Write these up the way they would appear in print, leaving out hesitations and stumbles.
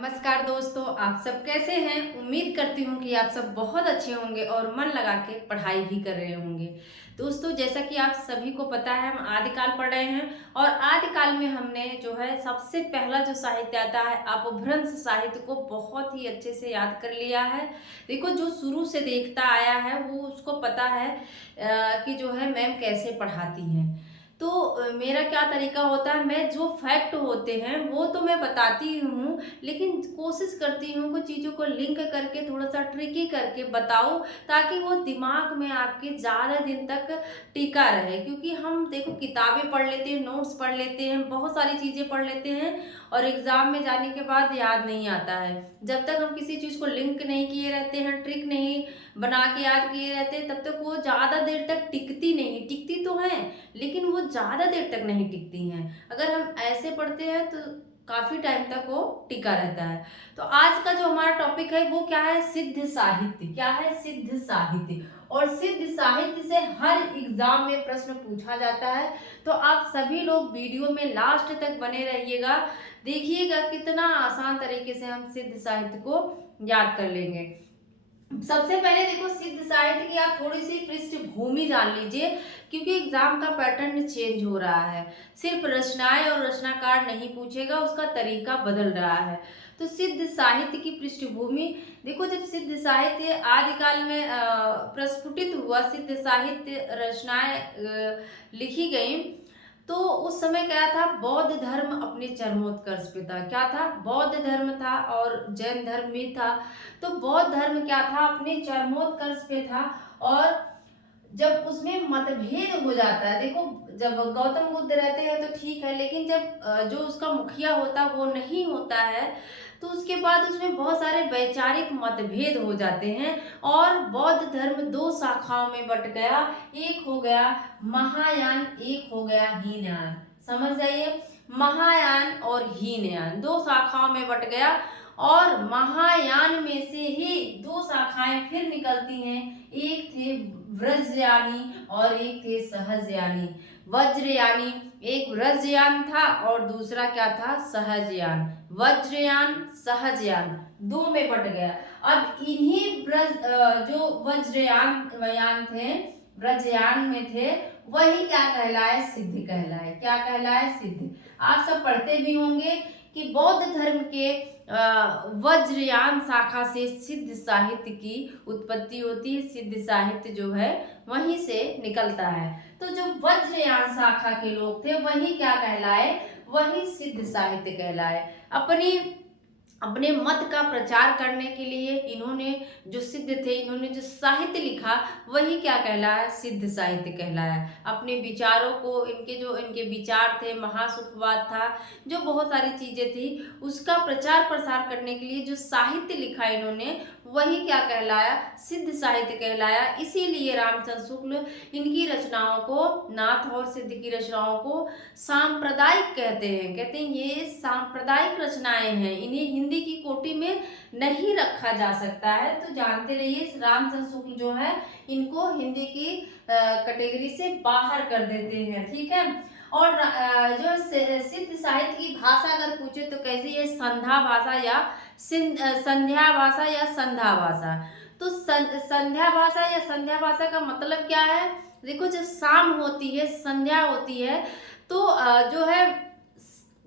नमस्कार दोस्तों, आप सब कैसे हैं। उम्मीद करती हूँ कि आप सब बहुत अच्छे होंगे और मन लगा के पढ़ाई भी कर रहे होंगे। दोस्तों, जैसा कि आप सभी को पता है, हम आदिकाल पढ़ रहे हैं और आदिकाल में हमने जो है सबसे पहला जो साहित्य आता है अपभ्रंश साहित्य को बहुत ही अच्छे से याद कर लिया है। देखो, जो शुरू से देखता आया है वो उसको पता है कि जो है मैम कैसे पढ़ाती हैं। तो मेरा क्या तरीका होता है, मैं जो फैक्ट होते हैं वो तो मैं बताती हूँ, लेकिन कोशिश करती हूँ कुछ चीज़ों को लिंक करके थोड़ा सा ट्रिकी करके बताऊँ, ताकि वो दिमाग में आपके ज़्यादा दिन तक टिका रहे। क्योंकि हम देखो किताबें पढ़ लेते हैं, नोट्स पढ़ लेते हैं, बहुत सारी चीज़ें पढ़ लेते हैं और एग्ज़ाम में जाने के बाद याद नहीं आता है। जब तक हम किसी चीज़ को लिंक नहीं किए रहते हैं, ट्रिक नहीं बना के याद किए रहते हैं, तब तक वो ज़्यादा देर तक टिकती नहीं। टिकती तो हैं, लेकिन वो ज़्यादा देर तक नहीं टिकती हैं। अगर हम ऐसे पढ़ते हैं तो काफ़ी टाइम तक वो टिका रहता है। तो आज का जो हमारा टॉपिक है वो क्या है, सिद्ध साहित्य। क्या है, सिद्ध साहित्य। और सिद्ध साहित्य से हर एग्जाम में प्रश्न पूछा जाता है। तो आप सभी लोग वीडियो में लास्ट तक बने रहिएगा, देखिएगा कितना आसान तरीके से हम सिद्ध साहित्य को याद कर लेंगे। सबसे पहले देखो, सिद्ध साहित्य की आप थोड़ी सी पृष्ठभूमि जान लीजिए, क्योंकि एग्जाम का पैटर्न चेंज हो रहा है। सिर्फ रचनाएं और रचनाकार नहीं पूछेगा, उसका तरीका बदल रहा है। तो सिद्ध साहित्य की पृष्ठभूमि देखो, जब सिद्ध साहित्य आदिकाल में प्रस्फुटित हुआ, सिद्ध साहित्य रचनाएं लिखी गई, तो उस समय क्या था, बौद्ध धर्म अपने चरमोत्कर्ष पे था। क्या था, बौद्ध धर्म था और जैन धर्म भी था। तो बौद्ध धर्म क्या था, अपने चरमोत्कर्ष पे था। और जब उसमें मतभेद हो जाता है, देखो जब गौतम बुद्ध रहते हैं तो ठीक है, लेकिन जब जो उसका मुखिया होता वो नहीं होता है, तो उसके बाद उसमें बहुत सारे वैचारिक मतभेद हो जाते हैं और बौद्ध धर्म दो शाखाओं में बट गया। एक हो गया महायान, एक हो गया हीनयान। समझ जाइए, महायान और हीनयान दो शाखाओं में बट गया। और महायान में से ही दो शाखाएं फिर निकलती हैं, एक थे व्रजयानी और एक थे सहजयानी। वज्रयानी, एक व्रजयान था और दूसरा क्या था, सहजयान। वज्रयान सहजयान दो में बट गया। अब इन्हीं जो वज्रयान थे, व्रजयान में थे, वही क्या कहलाए, सिद्ध कहलाए। क्या कहलाए, सिद्ध। आप सब पढ़ते भी होंगे कि बौद्ध धर्म के वज्रयान शाखा से सिद्ध साहित्य की उत्पत्ति होती है। सिद्ध साहित्य जो है वहीं से निकलता है। तो जो वज्रयान शाखा के लोग थे वही क्या कहलाए, वही सिद्ध साहित्य कहलाए। अपने मत का प्रचार करने के लिए इन्होंने जो सिद्ध थे, इन्होंने जो साहित्य लिखा वही क्या कहलाया, सिद्ध साहित्य कहलाया। अपने विचारों को, इनके विचार थे, महासुखवाद था, जो बहुत सारी चीजें थी, उसका प्रचार प्रसार करने के लिए जो साहित्य लिखा इन्होंने वही क्या कहलाया, सिद्ध साहित्य कहलाया। इसीलिए रामचंद्र शुक्ल इनकी रचनाओं को, नाथ और सिद्ध की रचनाओं को सांप्रदायिक कहते हैं। कहते हैं ये सांप्रदायिक रचनाएं हैं, इन्हें हिंदी की कोटि में नहीं रखा जा सकता है। तो जानते रहिए, रामचंद्र शुक्ल जो है इनको हिंदी की कैटेगरी से बाहर कर देते हैं। ठीक है। और जो सिद्ध साहित्य की भाषा अगर पूछे तो कैसी है, संध्या भाषा या संध्या भाषा या संध्या भाषा। तो संध्या भाषा या संध्या भाषा का मतलब क्या है, देखो जब शाम होती है, संध्या होती है, तो जो है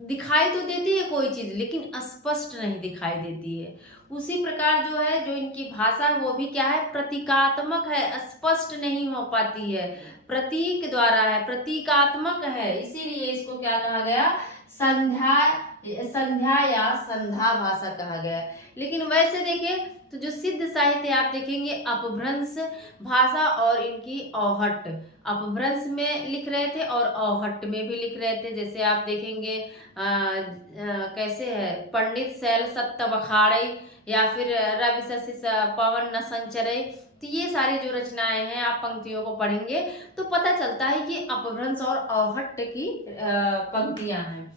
दिखाई तो देती है कोई चीज, लेकिन स्पष्ट नहीं दिखाई देती है। उसी प्रकार जो है, जो इनकी भाषा है वो भी क्या है, प्रतीकात्मक है, स्पष्ट नहीं हो पाती है, प्रतीक द्वारा है, प्रतीकात्मक है। इसीलिए इसको क्या कहा गया, संध्या या संध्या भाषा कहा गया। लेकिन वैसे देखिए तो जो सिद्ध साहित्य आप देखेंगे अपभ्रंश भाषा और इनकी औहट, अपभ्रंश में लिख रहे थे और औहट में भी लिख रहे थे। जैसे आप देखेंगे कैसे है, पंडित शैल सत्त बखाड़े या फिर रवि शशि पवन न संचरे। तो ये सारी जो रचनाएं हैं, आप पंक्तियों को पढ़ेंगे तो पता चलता है कि अपभ्रंश और औहट की पंक्तियां हैं।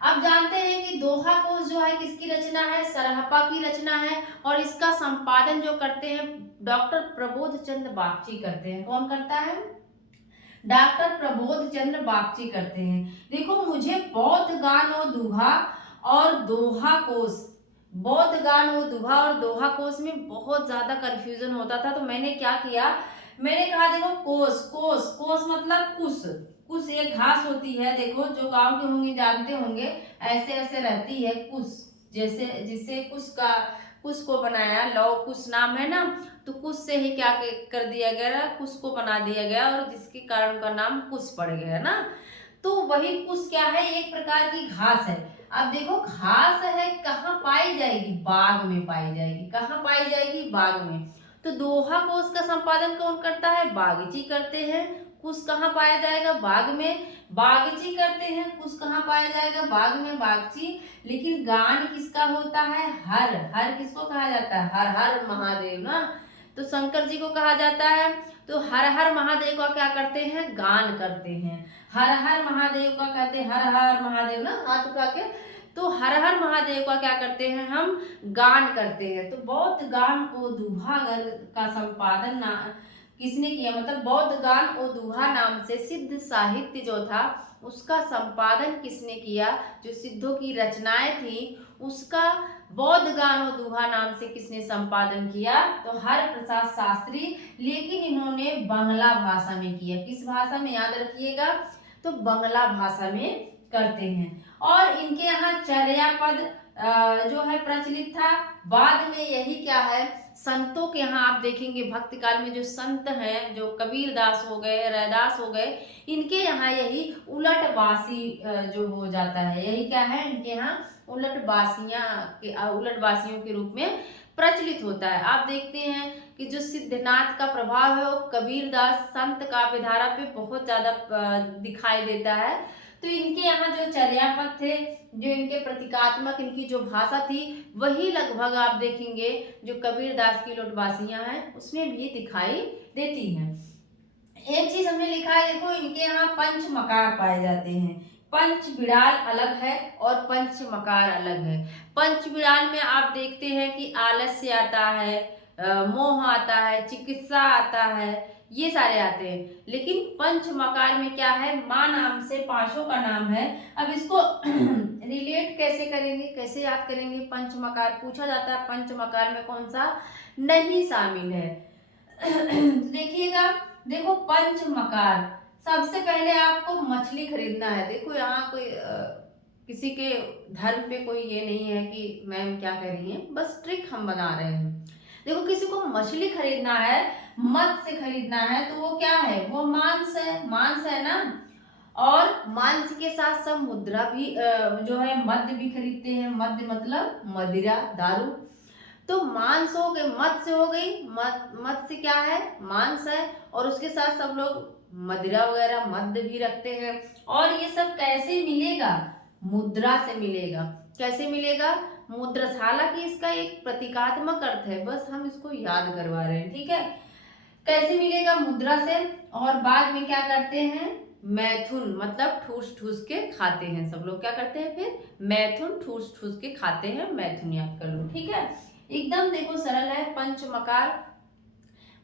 अब जानते हैं कि दोहा कोश जो है किसकी रचना है, सरहपा की रचना है। और इसका संपादन जो करते हैं डॉक्टर प्रबोध चंद्र बागची करते हैं। कौन करता है, डॉक्टर प्रबोध चंद्र बागची करते हैं। देखो, मुझे बौद्ध गान और दुहा और दोहा कोश बौद्ध गान वो दुहा और दोहा कोस में बहुत ज्यादा कंफ्यूजन होता था। तो मैंने क्या किया, मैंने कहा देखो कोस कोस कोस मतलब कुश। कुश एक घास होती है, देखो जो गांव के होंगे जानते होंगे, ऐसे ऐसे रहती है कुश, जैसे जिससे कुश को बनाया, लव कुश नाम है ना, तो कुश से ही क्या कर दिया गया, कुश को बना दिया गया और जिसके कारण उनका नाम कुश पड़ गया ना। तो वही कुश क्या है, एक प्रकार की घास है। अब देखो घास है, कहाँ पाई जाएगी, बाग में पाई जाएगी। कहाँ पाई जाएगी, बाग में। तो दोहा कोश का संपादन कौन करता है, बागची करते हैं। कुश कहाँ पाया जाएगा, बाग में, बागची करते हैं। कुश कहाँ पाया जाएगा, बाग में, बागची। लेकिन गान किसका होता है, हर। हर किसको कहा जाता है, हर हर महादेव ना, तो शंकर जी को कहा जाता है। तो हर हर महादेव का क्या करते हैं, गान करते हैं। हर हर महादेव का कहते हैं, हर हर महादेव ना, हाथ उठा के। तो हर हर महादेव का क्या करते हैं, हम गान करते हैं। तो बौद्ध गान ओ दुहा का संपादन किसने किया, मतलब बौद्ध गान ओ दुहा नाम से सिद्ध साहित्य जो था उसका संपादन किसने किया, जो सिद्धों की रचनाएं थी उसका बौद्ध गान ओ दुहा नाम से किसने संपादन किया, तो हर प्रसाद शास्त्री। लेकिन इन्होंने बांग्ला भाषा में किया। किस भाषा में, याद रखिएगा, तो बांग्ला भाषा में करते हैं। और इनके यहाँ चर्या पद जो है प्रचलित था। बाद में यही क्या है, संतों के यहाँ आप देखेंगे भक्ति काल में जो संत हैं, जो कबीर दास हो गए, रैदास हो गए, इनके यहाँ यही उलट बासी जो हो जाता है, यही क्या है, इनके यहाँ उलट बासियों के रूप में प्रचलित होता है। आप देखते हैं कि जो सिद्धनाथ का प्रभाव है वो कबीर दास संत काव्य धारा पे बहुत ज्यादा दिखाई देता है। तो इनके यहाँ जो चर्यापद थे, जो इनके प्रतीकात्मक इनकी जो भाषा थी, वही लगभग आप देखेंगे जो कबीर दास की लोटबासियां हैं उसमें भी दिखाई देती हैं। एक चीज हमने लिखा है, देखो इनके यहाँ पंच मकार पाए जाते हैं। पंच बिड़ाल अलग है और पंच मकार अलग है। पंच बिड़ाल में आप देखते हैं कि आलस्य आता है, मोह आता है, चिकित्सा आता है, ये सारे आते हैं। लेकिन पंच मकार में क्या है, माँ नाम से पांचों का नाम है। अब इसको रिलेट कैसे करेंगे, कैसे याद करेंगे, पंच मकार पूछा जाता है, पंच मकार में कौन सा नहीं शामिल है। देखिएगा, देखो पंच मकार, सबसे पहले आपको मछली खरीदना है। देखो यहाँ कोई किसी के धर्म पे कोई ये नहीं है कि मैम क्या कह रही हैं, बस ट्रिक हम बना रहे हैं। देखो किसी को मछली खरीदना है, मत्स्य खरीदना है, तो वो क्या है, वो मांस है, मांस है ना। और मांस के साथ सब मुद्रा भी जो है मद्य भी खरीदते हैं। मद्य मतलब मदिरा, दारू। तो मांस हो गए, मत्स्य हो गई, मत्स्य क्या है, मांस है, और उसके साथ सब लोग मदिरा वगैरह मद्य भी रखते हैं। और ये सब कैसे मिलेगा, मुद्रा से मिलेगा। कैसे मिलेगा, मुद्रा। हालांकि इसका एक प्रतीकात्मक अर्थ है, बस हम इसको याद करवा रहे हैं, ठीक है। कैसे मिलेगा, मुद्रा से। और बाद में क्या करते हैं, मैथुन, मतलब ठूस ठूस के खाते हैं। सब लोग क्या करते हैं, फिर मैथुन ठूस ठूस के खाते हैं, मैथुन याद कर लो, ठीक है। एकदम देखो सरल है। पंच मकार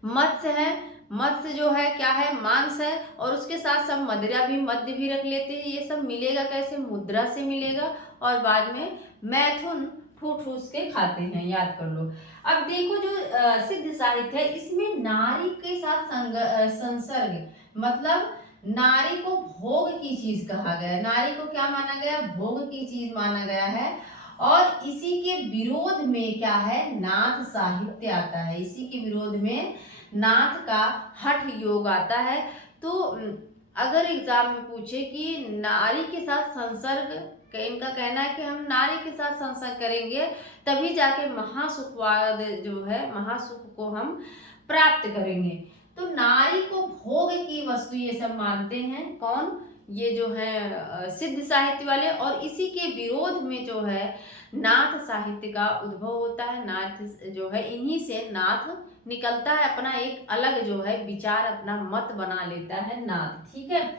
मत्स्य है, मत्स्य जो है क्या है, मांस है, और उसके साथ सब मदिरा भी, मद्य भी रख लेते हैं। ये सब मिलेगा कैसे, मुद्रा से मिलेगा। और बाद में मैथुन ठूस ठूस के खाते हैं, याद कर लो। अब देखो जो सिद्ध साहित्य है इसमें नारी के साथ संसर्ग, मतलब नारी को भोग की चीज कहा गया है। नारी को क्या माना गया, भोग की चीज माना गया है। और इसी के विरोध में क्या है, नाथ साहित्य आता है। इसी के विरोध में नाथ का हठ योग आता है। तो अगर एग्जाम में पूछे कि नारी के साथ संसर्ग, इनका कहना है कि हम नारी के साथ संसर्ग करेंगे तभी जाके महासुखवाद जो है, महासुख को हम प्राप्त करेंगे। तो नारी को भोग की वस्तु ये सब मानते हैं, कौन, ये जो है सिद्ध साहित्य वाले। और इसी के विरोध में जो है नाथ साहित्य का उद्भव होता है। नाथ जो है, इन्हीं से नाथ निकलता है, अपना एक अलग जो है विचार, अपना मत बना लेता है नाथ, ठीक है।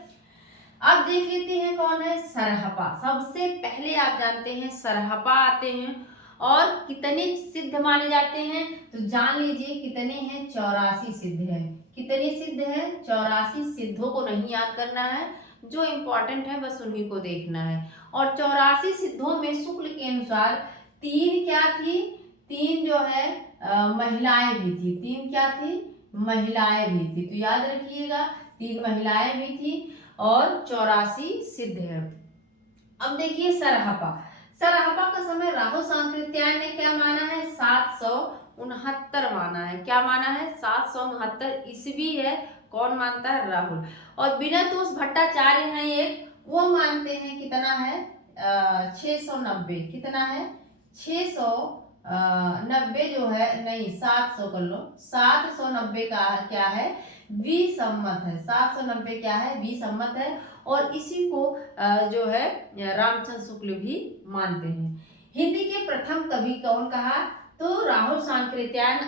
अब देख लेते हैं कौन है, सरहपा। सबसे पहले आप जानते हैं सरहपा आते हैं। और कितने सिद्ध माने जाते हैं, तो जान लीजिए कितने हैं, 84 सिद्ध हैं। कितने सिद्ध हैं, 84। सिद्धों को नहीं याद करना है, जो इम्पोर्टेंट है बस उन्हीं को देखना है। और 84 सिद्धों में शुक्ल के अनुसार तीन क्या थी, तीन जो है महिलाएं भी थी, तीन क्या थी, महिलाएं भी थी। तो याद रखिएगा 3 महिलाएं भी थी और 84 सिद्ध है। अब देखिए सरहपा, सरहपा का समय राहुल सांकृत्यायन ने क्या माना है, 769 माना है। क्या माना है, 769 ईस्वी है। कौन मानता है, राहुल। और विनतोष भट्टाचार्य हैं एक, वो मानते हैं कितना है, 690। कितना है, 690 जो है, नहीं 700 कर लो, 790 का क्या है, विसम्मत है। 790 क्या है, विसम्मत है। और इसी को जो है रामचंद्र शुक्ल भी मानते हैं। हिंदी के प्रथम कवि कौन कहा, तो राहुल सांकृत्यायन।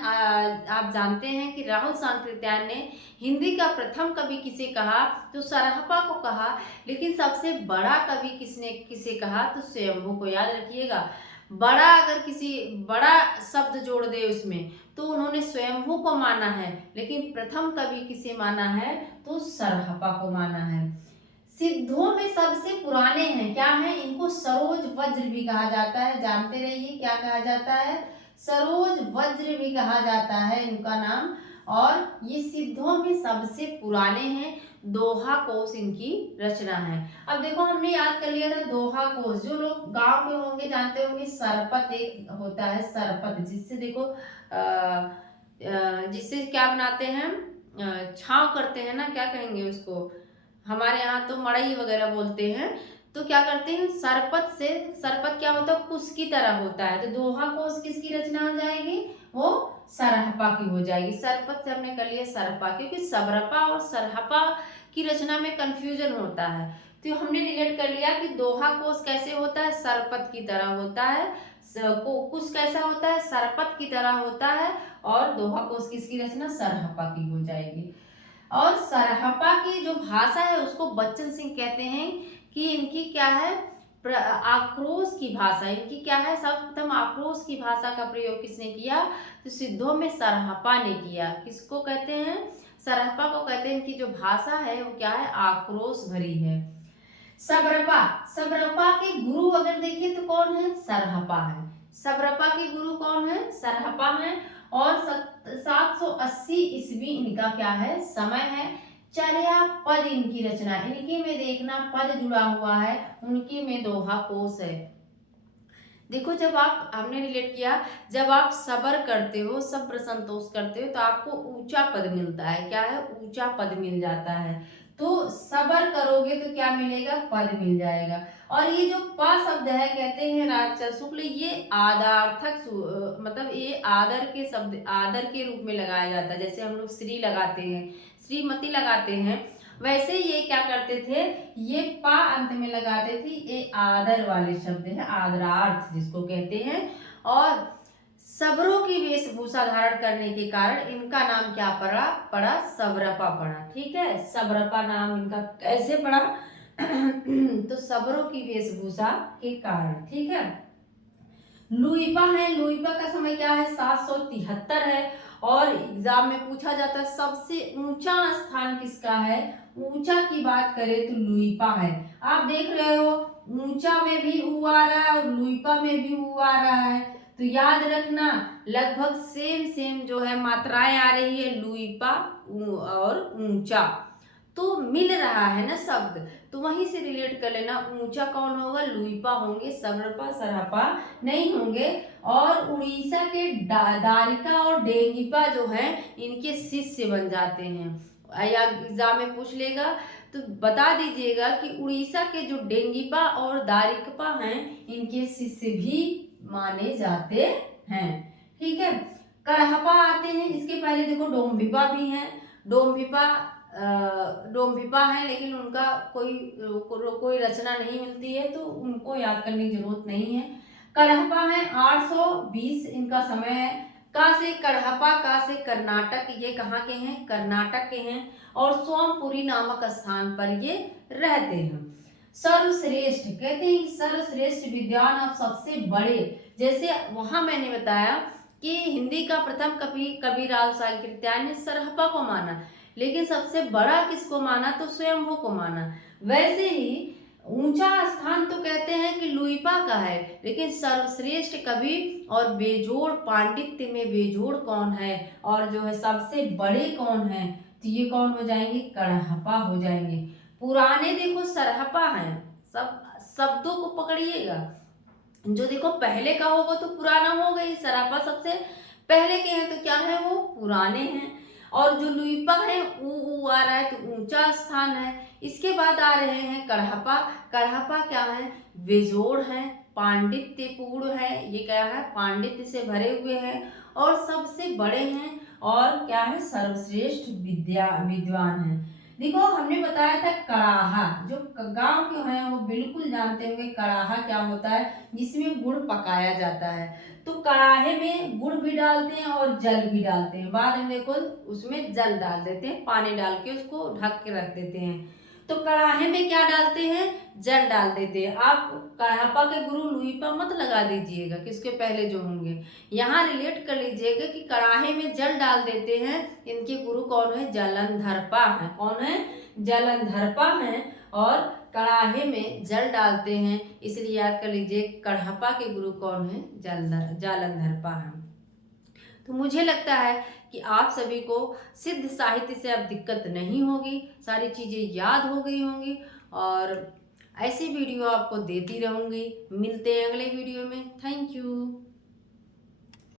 आप जानते हैं कि राहुल सांकृत्यायन ने हिंदी का प्रथम कवि किसे कहा, तो सरहपा को कहा। लेकिन सबसे बड़ा कवि किसने किसे कहा, तो स्वयंभू को। याद रखिएगा, बड़ा अगर किसी बड़ा शब्द जोड़ दे उसमें तो उन्होंने स्वयंभू को माना है, लेकिन प्रथम कवि किसे माना है, तो सरहपा को माना है। सिद्धों में सबसे पुराने हैं, क्या है, इनको सरोज वज्र भी कहा जाता है। जानते रहिए क्या कहा जाता है, सरोज वज्र भी कहा जाता है इनका नाम। और ये सिद्धों में सबसे पुराने हैं। दोहा कोश इनकी रचना है। अब देखो हमने याद कर लिया था दोहा कोश। जो लोग गांव के होंगे जानते होंगे, सरपत एक होता है, सरपत, जिससे देखो जिससे क्या बनाते हैं, छांव करते हैं ना, क्या कहेंगे उसको, हमारे यहाँ तो मड़ई वगैरह बोलते हैं। तो क्या करते हैं, सरपत से, सरपत क्या होता है, कुश की तरह होता है। तो दोहा कोश किसकी रचना हो जाएगी, वो सरहपा की हो जाएगी। सरपत से हमने कर लिया सरहपा, क्योंकि सबरपा और सरहपा की रचना में कंफ्यूजन होता है। तो हमने रिलेट कर लिया कि दोहा कोश कैसे होता है, सरपत की तरह होता है। कुश कैसा होता है, सरपत की तरह होता है। और दोहा कोश किसकी रचना, सरहपा की हो जाएगी। और सरहपा की जो भाषा है उसको बच्चन सिंह कहते हैं कि इनकी क्या है, आक्रोश की भाषा। इनकी क्या है, सर्वप्रथम आक्रोश की भाषा का प्रयोग किसने किया, तो सिद्धों में सरहपा ने किया। किसको कहते हैं, सरहपा को कहते हैं। इनकी जो भाषा है वो क्या है, आक्रोश भरी है। सबरपा, सबरपा के गुरु अगर देखिए तो कौन है, सरहपा है। सबरपा के गुरु कौन है, सरहपा है। और 780 ईस्वी इनका क्या है, समय है। चर्या पद इनकी रचना, इनके में देखना पद जुड़ा हुआ है, उनके में दोहा कोश है। देखो जब आप, हमने रिलेट किया, जब आप सबर करते हो, सब्र संतोष करते हो, तो आपको ऊंचा पद मिलता है। क्या है, ऊंचा पद मिल जाता है। तो सबर करोगे तो क्या मिलेगा, पद मिल जाएगा। और ये जो प शब्द है, कहते हैं रामचंद्र शुक्ल, ये आदरार्थक मतलब ये आदर के शब्द, आदर के रूप में लगाया जाता है। जैसे हम लोग श्री लगाते हैं, श्रीमती लगाते हैं, वैसे ये क्या करते थे, ये पा अंत में लगाते थे। ये आदर वाले शब्द है, आदरार्थ जिसको कहते हैं। और सबरों की वेशभूषा धारण करने के कारण इनका नाम क्या पड़ा, सबरपा पड़ा। ठीक है, सबरपा नाम इनका कैसे पड़ा तो सबरों की वेशभूषा के कारण। ठीक है, लुइपा है, लुइपा का समय क्या है, 773 है। और एग्जाम में पूछा जाता है सबसे ऊंचा स्थान किसका है, ऊंचा की बात करें तो लुइपा है। आप देख रहे हो ऊंचा में भी ऊ आ रहा है और लुइपा में भी ऊ आ रहा है। तो याद रखना लगभग सेम सेम जो है मात्राएं आ रही है, लुइपा और ऊंचा, तो मिल रहा है ना शब्द, तो वहीं से रिलेट कर लेना। ऊंचा कौन होगा, लुइपा होंगे, सबरपा सरहपा नहीं होंगे। और उड़ीसा के दारिका और डेंगिपा जो है इनके शिष्य बन जाते हैं। या एग्जाम में पूछ लेगा तो बता दीजिएगा कि उड़ीसा के जो डेंगिपा और दारिकपा हैं इनके शिष्य भी माने जाते हैं। ठीक है, कड़हपा आते हैं, इसके पहले देखो डोम्भिपा भी हैं। डोम्भिपा है, लेकिन उनका कोई रचना नहीं मिलती है, तो उनको याद करने की जरूरत नहीं है। कड़हपा है, 820 इनका समय है। का से कड़हपा, का से कर्नाटक, ये कहाँ के हैं, कर्नाटक के हैं। और सोमपुरी नामक स्थान पर ये रहते हैं। सर्वश्रेष्ठ, कहते हैं सर्वश्रेष्ठ विद्वान और सबसे बड़े, जैसे वहां मैंने बताया कि हिंदी का प्रथम कवि राहुल सांकृत्यायन ने सरहपा को माना, लेकिन सबसे बड़ा किसको माना, तो स्वयंभू को माना। वैसे ही ऊंचा स्थान तो कहते हैं कि लुइपा का है, लेकिन सर्वश्रेष्ठ कवि और बेजोड़ पांडित्य में बेजोड़ कौन है, और जो है सबसे बड़े कौन है, तो ये कौन हो जाएंगे, कड़हपा हो जाएंगे। पुराने देखो सरहपा हैं, सब शब्दों को पकड़िएगा। जो देखो पहले का होगा तो पुराना हो गई, सरापा सबसे पहले के हैं तो क्या है, वो पुराने हैं। और जो लुइपा है ऊ आ रहा है तो ऊंचा स्थान है। इसके बाद आ रहे हैं कड़हपा। कड़हपा क्या है, बेजोड़ है, पांडित्यपूर्ण है, ये क्या है, पांडित्य से भरे हुए हैं और सबसे बड़े हैं, और क्या है, सर्वश्रेष्ठ विद्वान है। देखो हमने बताया था कड़ाहा, जो गांव के हैं वो बिल्कुल जानते होंगे कड़ाहा क्या होता है, जिसमें गुड़ पकाया जाता है। तो कड़ाहे में गुड़ भी डालते हैं और जल भी डालते हैं, बाद में देखो उसमें जल डाल देते हैं, पानी डाल के उसको ढक के रख देते हैं। तो कड़ाहे में क्या डालते हैं, जल डाल देते हैं। आप कड़ापा के गुरु लुइपा मत लगा दीजिएगा कि इसके पहले जो होंगे, यहाँ रिलेट कर लीजिएगा कि कड़ाहे में जल डाल देते हैं। इनके गुरु कौन है, जलंधरपा है। कौन है, जलंधरपा है, और कड़ाहे में जल डालते हैं, इसलिए याद कर लीजिए कड़हपा के गुरु कौन है, जालंधरपा है। तो मुझे लगता है कि आप सभी को सिद्ध साहित्य से अब दिक्कत नहीं होगी, सारी चीज़ें याद हो गई होंगी, और ऐसी वीडियो आपको देती रहूँगी। मिलते हैं अगले वीडियो में। Thank you.